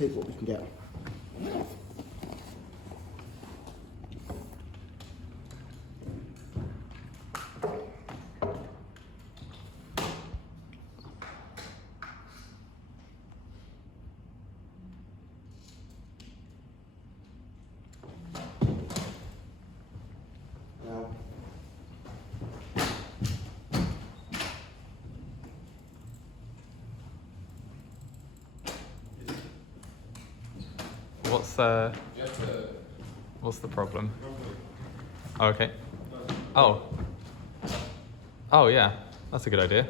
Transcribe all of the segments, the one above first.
take what we can get. What's the problem? Oh, okay. Oh yeah, that's a good idea.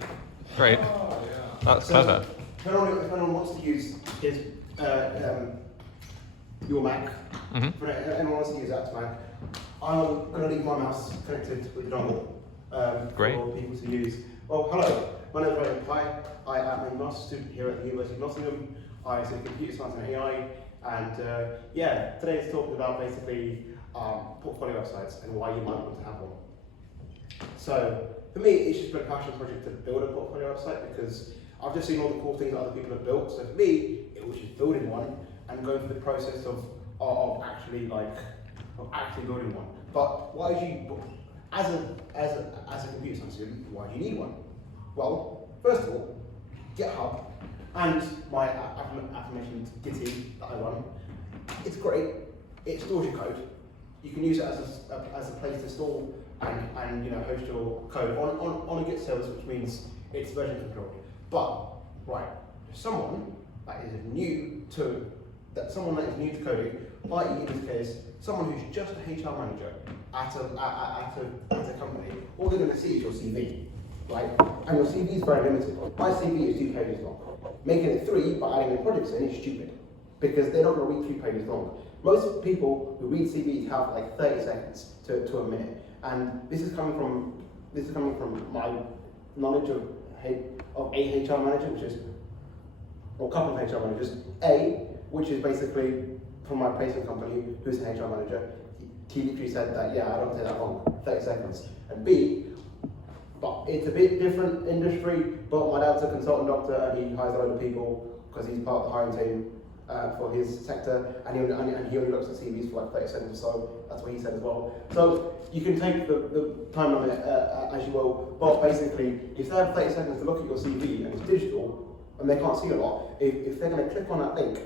Great. That's clever. If anyone wants to use your Mac, if anyone wants to use that Mac, I'm going to leave my mouse connected with the dongle Great. for people to use. Well, hello. My name is Rohit. Hi. I am a master's student here at the University of Nottingham. I study computer science and AI. And today it's talking about basically portfolio websites and why you might want to have one. So for me, it's just been a passion project to build a portfolio website because I've just seen all the cool things that other people have built. So for me, it was just building one and going through the process of actually building one. But why do you, as a computer science student, why do you need one? Well, first of all, GitHub and my aforementioned Gitty that I run, it's great. It stores your code. You can use it as a place to store and host your code on a Git service, which means it's version controlled. But someone that is new to coding, i.e. in this case, someone who's just a HR manager at a company, all they're going to see is your CV, right? And your CV is very limited. My CV is 2 pages long. Making it 3 by adding in projects in is stupid because they're not going to read 2 pages long. Most people who read CVs have like 30 seconds to a minute, and this is coming from my knowledge of a HR manager, or a couple of HR managers. A, which is basically from my placement company, who's an HR manager. He literally said that, yeah, I don't take that long, 30 seconds. And B, but it's a bit different industry, but my dad's a consultant doctor and he hires a load of people because he's part of the hiring team for his sector, and he only looks at CVs for like 30 seconds or so. That's what he said as well. So you can take the time limit as you will, but basically, if they have 30 seconds to look at your CV and it's digital and they can't see a lot, if they're going to click on that link,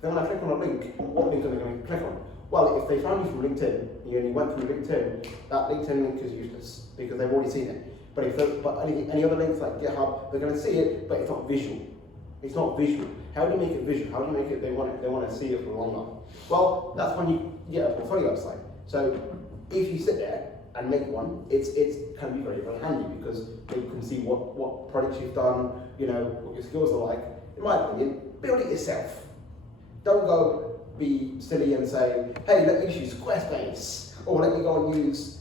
what link are they going to click on? Well, if they found you from LinkedIn, you only went through LinkedIn, that LinkedIn link is useless because they've already seen it. But any other links like GitHub, they're going to see it, but it's not visual. It's not visual. How do you make it visual? How do you make it they want to see it for longer? Well, that's when you get a portfolio website. So if you sit there and make one, it can be very, very handy because you can see what projects you've done, what your skills are like. In my opinion, build it yourself. Don't go be silly and say, hey, let me use Squarespace, or let me go and use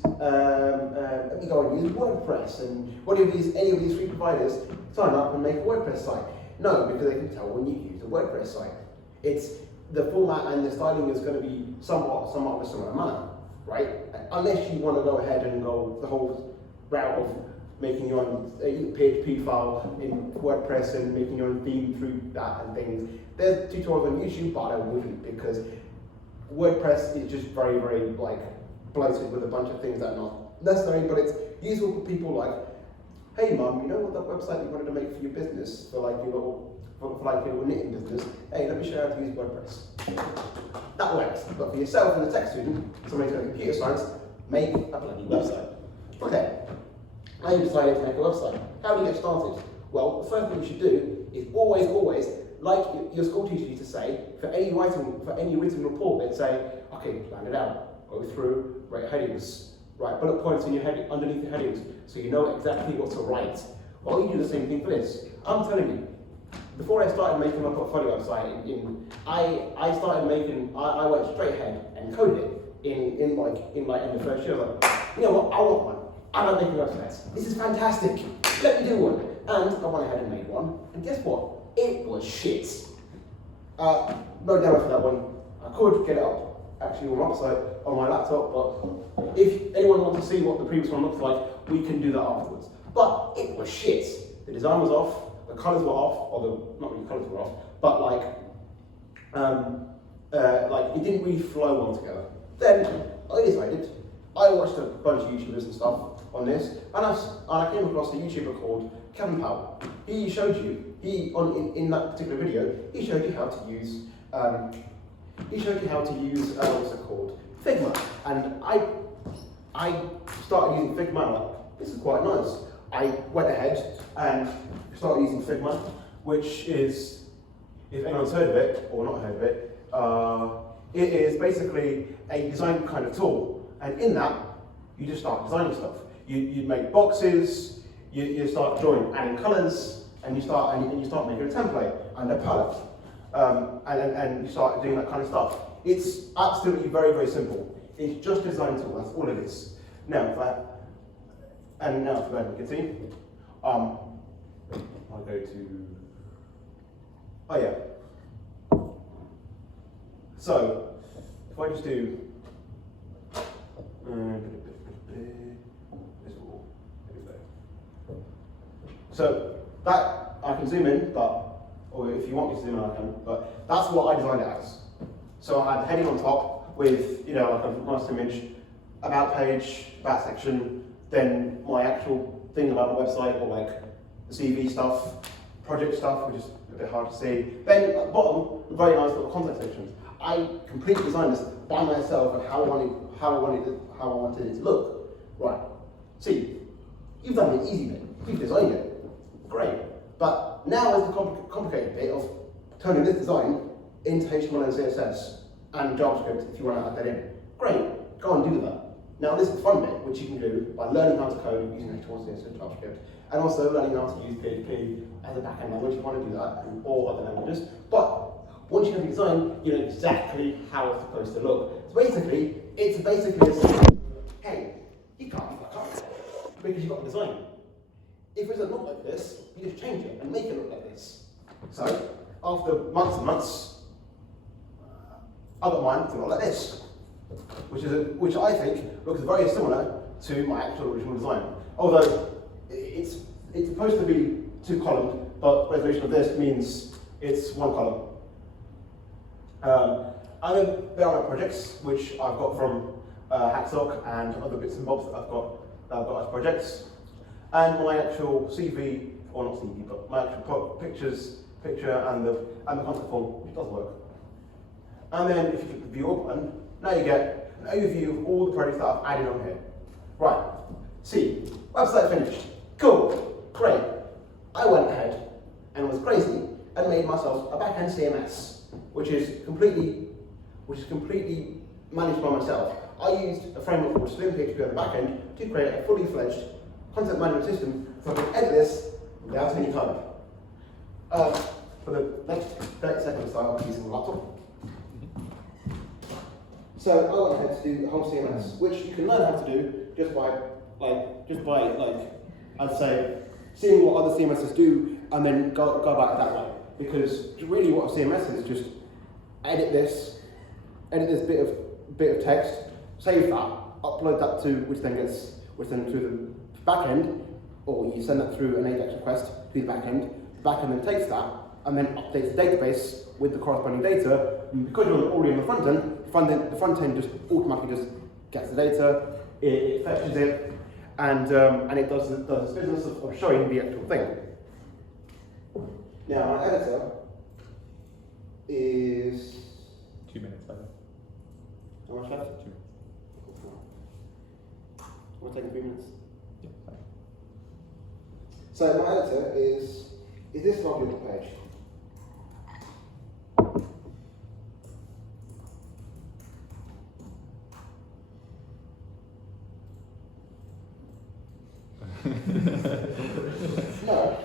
WordPress, and any of these free providers sign up and make a WordPress site. No, because they can tell when you use a WordPress site. It's the format and the styling is going to be somewhat of a similar manner, right? Unless you want to go ahead and go the whole route of making your own PHP file in WordPress and making your own theme through that and things. There's tutorials on YouTube, but I wouldn't because WordPress is just very, very bloated with a bunch of things that are not necessary, but it's useful for people like, hey mum, you know what that website you wanted to make for your business, for your knitting business? Hey, let me show you how to use WordPress. That works. But for yourself and a tech student, somebody who's doing computer science, make a bloody website. Okay. Now you decided to make a website. How do you get started? Well, the first thing you should do is always, like your school teacher used to say, for any written report, they'd say, okay, plan it out, go through, write headings, write bullet points in underneath the headings, so you know exactly what to write. Well, you do the same thing for this. I'm telling you, before I started making my portfolio website, I went straight ahead and coded it in the first year. I was like, you know what, I want one. I like making websites. This is fantastic. Let me do one. And I went ahead and made one. And guess what? It was shit. No demo for that one. I could get it up actually on my website on my laptop, but if anyone wants to see what the previous one looks like, we can do that afterwards. But it was shit. The design was off, the colours were off, not really colours were off, but like it didn't really flow well together. Then I decided, I watched a bunch of YouTubers and stuff on this, and I came across a YouTuber called Kevin Powell. He showed you, in that particular video, he showed you how to use, what's it called, Figma. And I started using Figma, and I'm like, this is quite nice. I went ahead and started using Figma, which is, if anyone's heard of it, or not heard of it, it is basically a design kind of tool. And in that, you just start designing stuff. You make boxes, you start drawing, adding colours, and you start making a template and a palette. And you start doing that kind of stuff. It's absolutely very, very simple. It's just a design tool, that's all it is. Now, for that, we continue. I'll go to, oh yeah. So, if I just do, so that, I can zoom in, or if you want me to zoom in, I can, but that's what I designed it as. So I had the heading on top with, like a nice image, about page, about section, then my actual thing about the website, or like the CV stuff, project stuff, which is a bit hard to see. Then at the bottom, very nice little content sections. I completely designed this by myself and how I wanted it to look. Right. See, you've done the easy bit. You've designed it. Great. But now is the complicated bit of turning this design into HTML and CSS and JavaScript if you want to add that in. Great. Go and do that. Now this is the fun bit, which you can do by learning how to code using HTML, CSS, and JavaScript, and also learning how to use PHP as a backend language if you want to do that, and all other languages. But once you have the design, you know exactly how it's supposed to look. So basically, it's basically a system. Hey, you can't fuck up because you've got the design. If it doesn't look like this, you just change it and make it look like this. So, after months and months, I got mine to look like this, which I think looks very similar to my actual original design. Although it's supposed to be 2-column, but resolution of this means it's 1 column. And then there are my projects, which I've got from Hacksock and other bits and bobs that I've got as projects. And my actual CV, or not CV, but my actual picture and the contact form, which does work. And then if you click the view all button, now you get an overview of all the projects that I've added on here. Right, see, website finished. Cool, great. I went ahead and was crazy and made myself a backend CMS, which is completely managed by myself. I used a framework called Slim PHP on the backend to create a fully fledged content management system so I can edit this without any code. For the next 30 seconds, I'll be using the laptop. So I went ahead to do the whole CMS, which you can learn how to do just by I'd say, seeing what other CMSs do and then go about it that way. Because really what a CMS is just edit this bit of text, save that, upload that to which then to the backend, or you send that through an AJAX request to the backend. The backend then takes that and then updates the database with the corresponding data. And because you're already on the front end, the front end just automatically just gets the data, it fetches it, and it does this business of showing the actual thing. Now my editor is 2 minutes, by the way. how much left? 2 minutes. We're taking 3 minutes. Yeah, fine. So my editor is this lovely little page. No.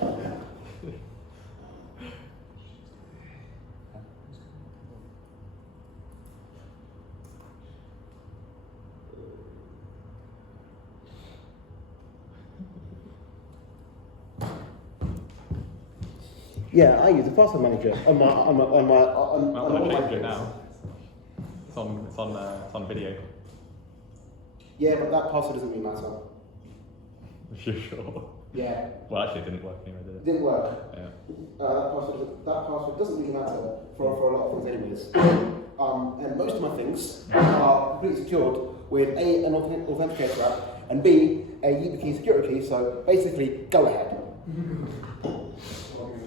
Yeah, I use a password manager on my. I'll change it now. It's on video. Yeah, but that password doesn't really matter. You're sure? Yeah. Well, actually, it didn't work anyway, did it? It didn't work. Yeah. that password doesn't really matter for a lot of things anyways. And most of my things are completely secured with A, an authenticator app, and B, a YubiKey security key, so basically, go ahead.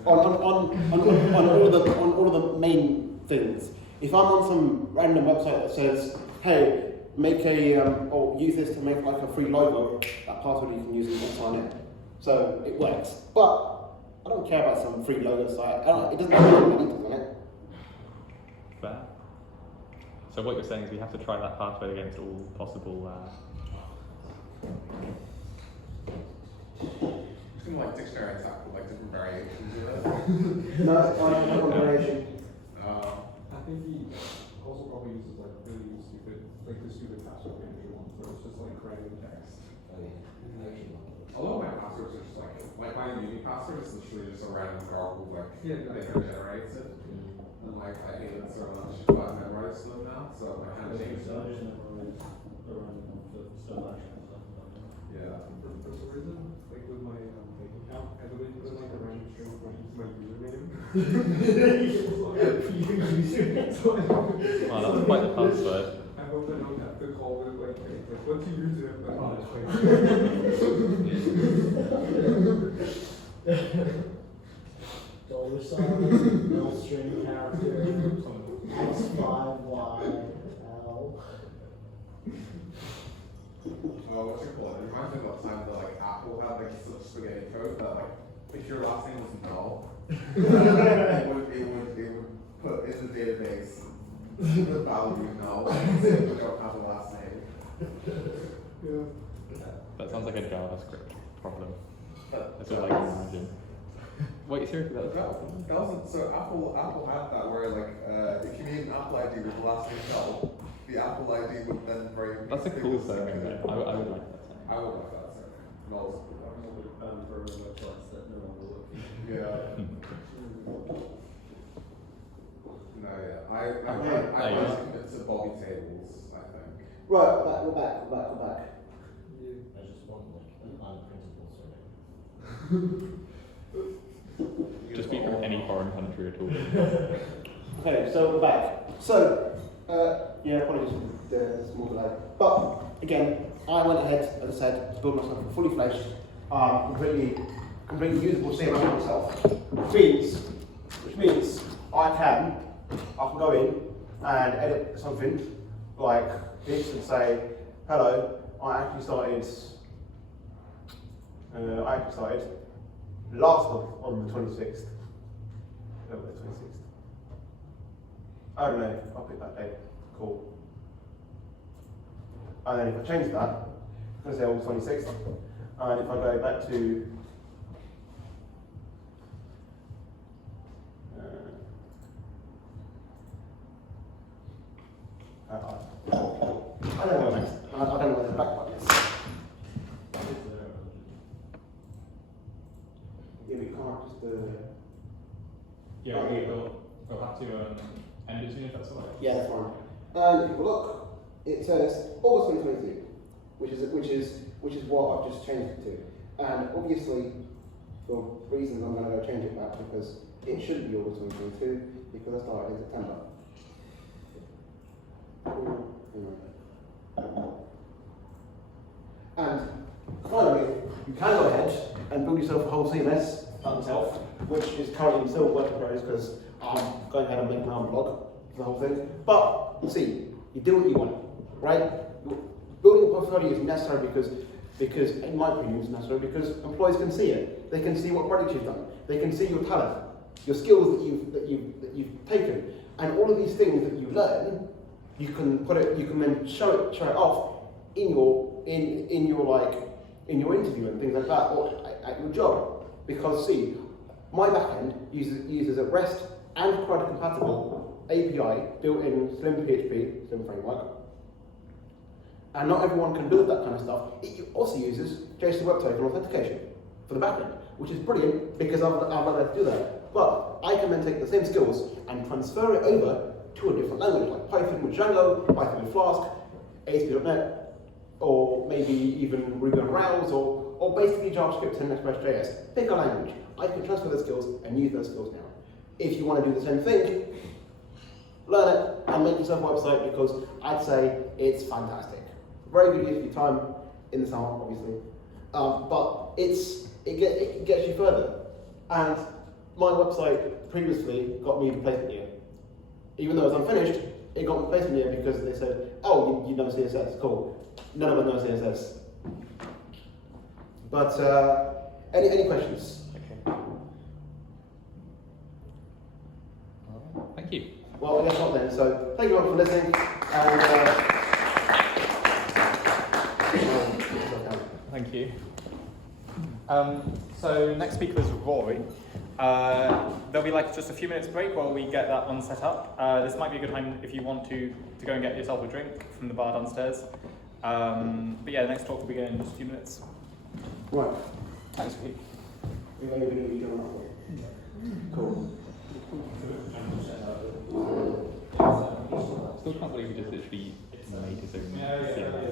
on all of the main things. If I'm on some random website that says, hey, make a, or use this to make like a free logo, that password you can use and sign in. So it works. But I don't care about some free logo site. It doesn't have any money, doesn't it? Fair. So what you're saying is we have to try that password against all possible. You can like dictionary attack with like different variations of it. No, I don't have a variation. I think he also probably uses like really stupid, like the stupid password manager ones where it's just like random text. Although my passwords are just like my uni password is literally just a random garble like Yeah, that generates it. And like I hate it so much, but I've memorized them now, so I can't change them. Yeah. For some reason, like with my bank account, I literally put in like a random string of my username. Oh, that's quite the password. I hope I don't have to call it like what's your username? Like, Dollar sign, no string character, X5YL. Oh, what's it called? It reminds me of that time that like Apple had like such spaghetti code that like if your last name was null, it would put in the database the value null so you don't have a last name. yeah. That sounds like a JavaScript problem. But That's what I can imagine. Wait, seriously, that that wasn't so Apple had that where like if you made an Apple ID with the last name null, the Apple ID would then very that's a cool surname. I would like that surname. I would like that surname. Null's a cool. I'm a bit for websites that no one will look. Yeah. No, yeah. I Okay. was convinced of Bobby Tables, I think. Right, we're back. I just want like an unprintable surname. Just be from any foreign country at all. Okay, so we're back. So, yeah, apologies for the small delay. But, again, I went ahead, as I said, to build myself a fully fledged, completely usable CMS myself. Which means I can go in and edit something like this and say, hello, I actually started last month on the 26th. No, the 26th. I don't know, I'll pick that date. Cool. And then if I change that, I'm going to say on the 26th. And if I go back to I don't know where the back button is. Yeah, we can't just We'll have to end it soon if that's all right. yeah, that's fine. And if you look, it says August 2022, which is what I've just changed it to. And obviously, for reasons I'm going to go change it back because it should be August 2022 because I started in September. And finally, you can go ahead and build yourself a whole CMS by yourself, which is currently still work in progress because I'm going ahead and making my own blog for the whole thing. But see, you do what you want, right? Building a portfolio is necessary because in my opinion, it's necessary because employees can see it. They can see what projects you've done. They can see your talent, your skills that you've taken, and all of these things that you learn. You can then show it off in your interview and things like that, or at your job. Because see, my backend uses a REST and CRUD compatible API built in Slim PHP, Slim framework. And not everyone can build that kind of stuff. It also uses JSON Web Token authentication for the backend, which is brilliant because I've learned how to do that. But I can then take the same skills and transfer it over to a different language, like Python with Django, Python with Flask, ASP.NET, or maybe even Ruby on Rails, or or basically JavaScript and Express.js. Pick a language. I can transfer those skills and use those skills now. If you want to do the same thing, learn it and make yourself a website, because I'd say it's fantastic. Very good use of your time in the summer, obviously, but it gets you further. And my website previously got me the placement year. Even though it was unfinished, it got me the placement year because they said, "Oh, you know CSS, cool." None of us know CSS. But any questions? Okay. Thank you. Well, I guess not then. So thank you all for listening. And Thank you. So next speaker is Roy. There'll be like just a few minutes break while we get that one set up. This might be a good time if you want to go and get yourself a drink from the bar downstairs. But yeah, the next talk will begin in just a few minutes. right. Thanks, Pete. We're going to be doing that. Cool. Still can't believe we just literally made his own CMS.